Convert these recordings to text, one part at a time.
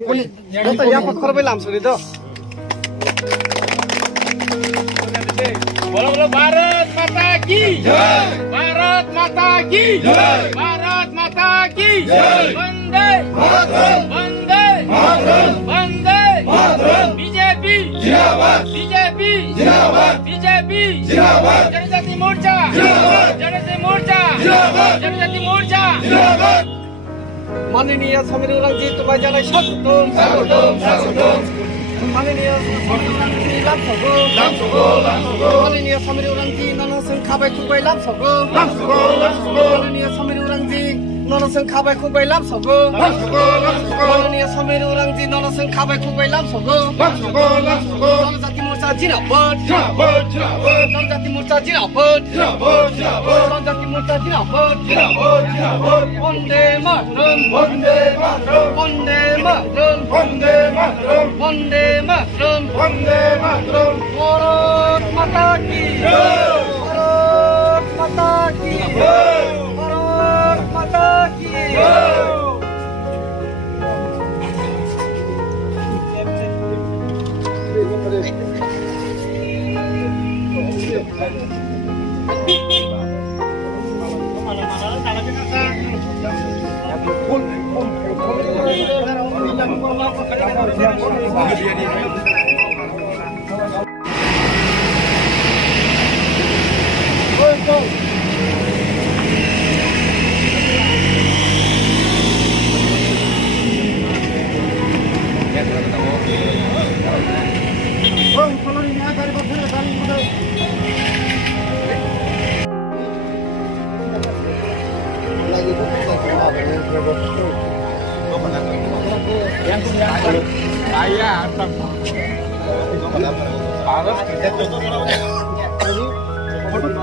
तो यहाँ पत्थर पे लाम सुनी तो बोलो बोलो भारत माता की जय, भारत माता की जय, भारत माता की जय, वंदे मातरम, वंदे मातरम, वंदे मातरम, बीजेपी जिंदाबाद, बीजेपी जिंदाबाद, बीजेपी जिंदाबाद, जनजाति मोर्चा जिंदाबाद, जनजाति मोर्चा जिंदाबाद, जनजाति मोर्चा जिंदाबाद। माननीय समीर उरांजी तुम्हारे जाना स्वागतम स्वागतम स्वागतम माननीय माननीय समीर उरांजी ननसं खाबाय खुबाय लामसगो माननीय समीर उरांजी ननसं खाबाय खुबाय लामसगो माननीय समीर उरांजी ननसं खाबाय खुबाय लामसगो जनजाति मोर्चा जिंदाबाद जनजाति मोर्चा जिंदाबाद जनजाति मोर्चा जिंदाबाद वंदे मातरम वंदे मातरम वंदे मातरम वंदे मातरम वंदे मातरम वंदे मातरम भारत माता की भारत माता की भारत माता की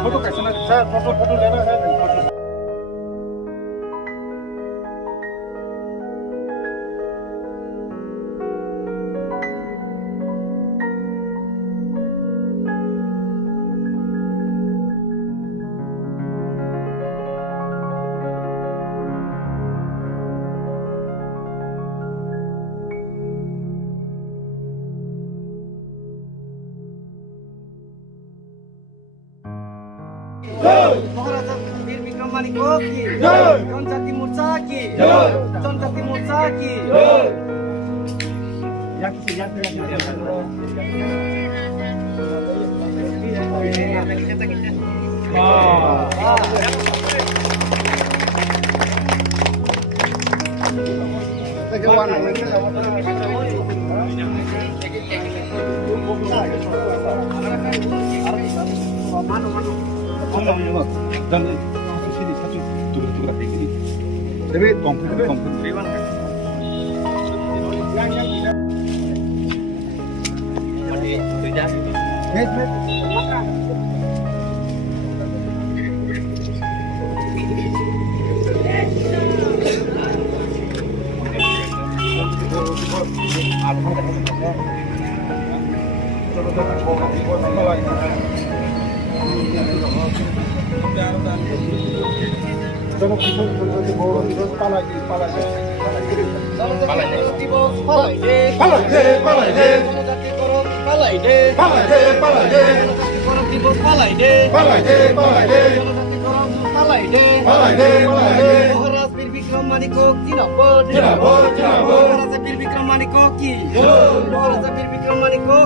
फोटो कैसे ना सर फोटो लेना है महाराजा वीर विक्रम मानिको की जनजाति मोर्चा की जनजाति मोर्चा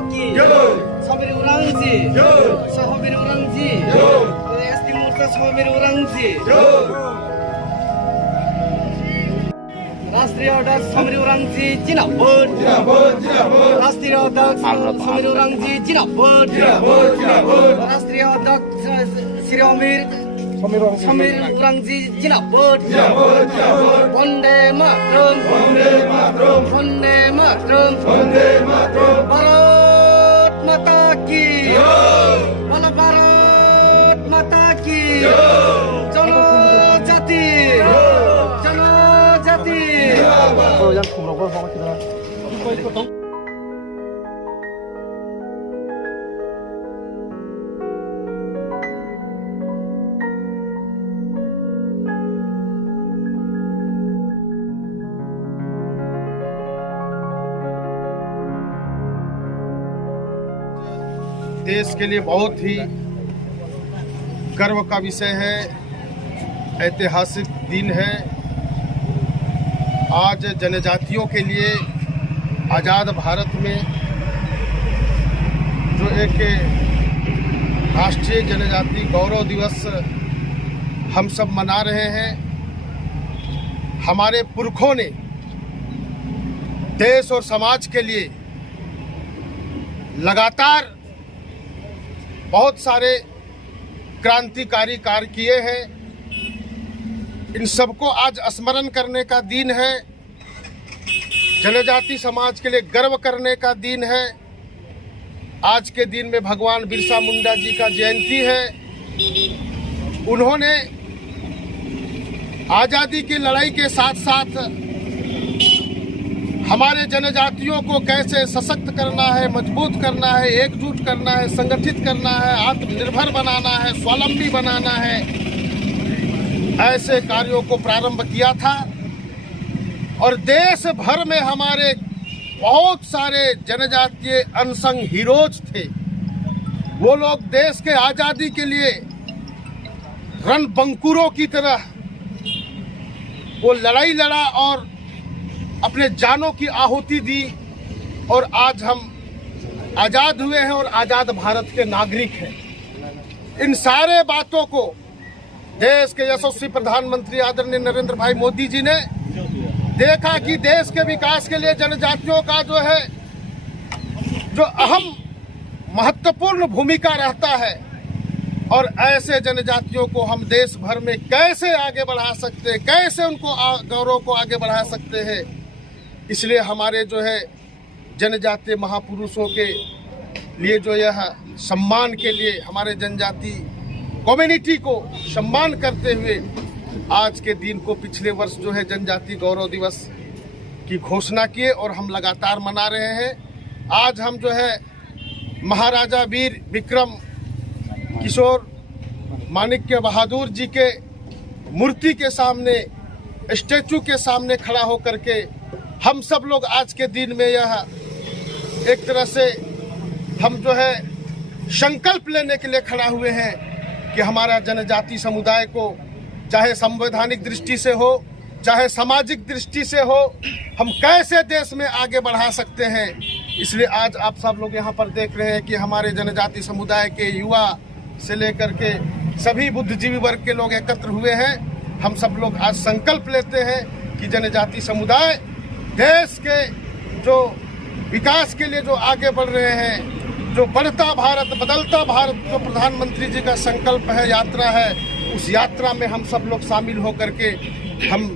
की समीर उरांजी समीर उरांजी एसटी मोर्चा समीर उरांजी राष्ट्रीय अध्यक्ष समीर उरांजी जिंदाबाद राष्ट्रीय अध्यक्ष समीर उरांजी जिंदाबाद राष्ट्रीय अध्यक्ष श्री समीर उरांजी जिंदाबाद वंदे मातरम वंदे मातरम वंदे मातरम वंदे मातरम भारत माता की बोलो भारत माता की जनजाति जनजाति देश के लिए बहुत ही गर्व का विषय है, ऐतिहासिक दिन है। आज जनजातियों के लिए आज़ाद भारत में जो एक राष्ट्रीय जनजाति गौरव दिवस हम सब मना रहे हैं। हमारे पुरखों ने देश और समाज के लिए लगातार बहुत सारे क्रांतिकारी कार्य किए हैं। इन सबको आज स्मरण करने का दिन है। जनजाति समाज के लिए गर्व करने का दिन है। आज के दिन में भगवान बिरसा मुंडा जी का जयंती है। उन्होंने आज़ादी की लड़ाई के साथ साथ हमारे जनजातियों को कैसे सशक्त करना है, मजबूत करना है, एकजुट करना है, संगठित करना है, आत्मनिर्भर बनाना है, स्वावलंबी बनाना है, ऐसे कार्यों को प्रारंभ किया था। और देश भर में हमारे बहुत सारे जनजातीय अनसंग हीरोज थे। वो लोग देश के आज़ादी के लिए रणबंकुरों की तरह वो लड़ाई लड़ा और अपने जानों की आहुति दी। और आज हम आज़ाद हुए हैं और आज़ाद भारत के नागरिक हैं। इन सारे बातों को देश के यशस्वी प्रधानमंत्री आदरणीय नरेंद्र भाई मोदी जी ने देखा कि देश के विकास के लिए जनजातियों का जो अहम महत्वपूर्ण भूमिका रहता है और ऐसे जनजातियों को हम देश भर में कैसे आगे बढ़ा सकते हैं, कैसे उनको गौरव को आगे बढ़ा सकते हैं। इसलिए हमारे जनजातीय महापुरुषों के लिए यह सम्मान के लिए हमारे जनजाति कम्युनिटी को सम्मान करते हुए आज के दिन को पिछले वर्ष जनजाति गौरव दिवस की घोषणा किए और हम लगातार मना रहे हैं। आज हम महाराजा वीर विक्रम किशोर माणिक्य बहादुर जी के मूर्ति के सामने, स्टैचू के सामने खड़ा होकर के हम सब लोग आज के दिन में यह एक तरह से हम संकल्प लेने के लिए खड़ा हुए हैं कि हमारा जनजाति समुदाय को चाहे संवैधानिक दृष्टि से हो, चाहे सामाजिक दृष्टि से हो, हम कैसे देश में आगे बढ़ा सकते हैं। इसलिए आज आप सब लोग यहाँ पर देख रहे हैं कि हमारे जनजाति समुदाय के युवा से लेकर के सभी बुद्धिजीवी वर्ग के लोग एकत्र हुए हैं। हम सब लोग आज संकल्प लेते हैं कि जनजाति समुदाय देश के विकास के लिए आगे बढ़ रहे हैं, बढ़ता भारत बदलता भारत प्रधानमंत्री जी का संकल्प है, यात्रा है, उस यात्रा में हम सब लोग शामिल होकर के हम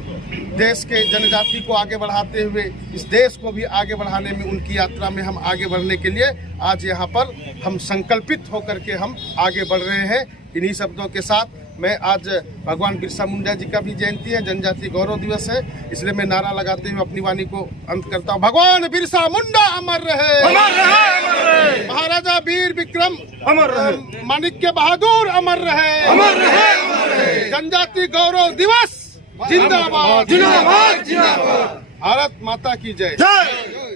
देश के जनजाति को आगे बढ़ाते हुए इस देश को भी आगे बढ़ाने में उनकी यात्रा में हम आगे बढ़ने के लिए आज यहाँ पर हम संकल्पित होकर के हम आगे बढ़ रहे हैं। इन्हीं शब्दों के साथ मैं आज भगवान बिरसा मुंडा जी का भी जयंती है, जनजाति गौरव दिवस है, इसलिए मैं नारा लगाते हुए अपनी वाणी को अंत करता हूँ। भगवान बिरसा मुंडा अमर रहे, अमर रहे, अमर रहे। महाराजा वीर विक्रम अमर रहे, माणिक्य बहादुर अमर रहे, अमर रहे, अमर रहे। जनजाति गौरव दिवस जिंदाबाद, जिंदाबाद, जिंदाबाद। भारत माता की जय, जय।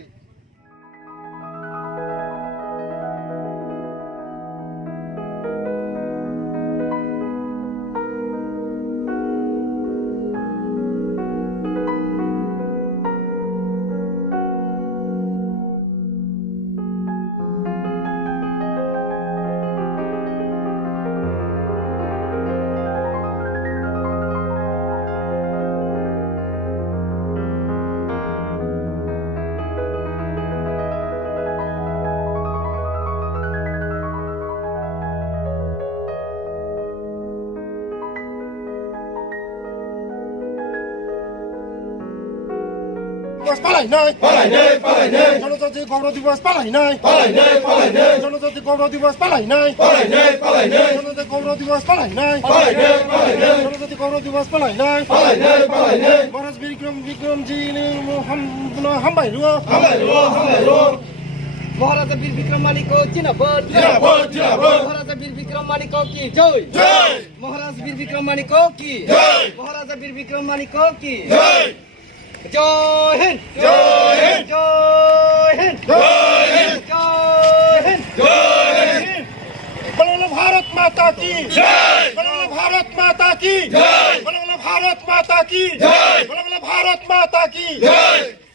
পালাই নাই জনজাতি গৌরব দিবস পালাই নাই জনজাতি গৌরব দিবস পালাই নাই জনজাতি গৌরব দিবস পালাই নাই জনজাতি গৌরব দিবস পালাই নাই মহারাজ বিক্রম জি हम भाई रुआ महाराजा वीर विक्रम माणिको जिंदाबाद, जिंदाबाद, जिंदाबाद। महाराजा वीर विक्रम माणिको की जय, जय। महाराजा वीर विक्रम माणिको की जय, महाराजा वीर विक्रम माणिको की जय। जय हिंद, जय हिंद, जय हिंद, जय हिंद, जय हिंद, जय हिंद। माता की जय बोलो बोलो भारत माता की जय बोलो बोलो भारत माता की जय बोलो बोलो भारत माता की जय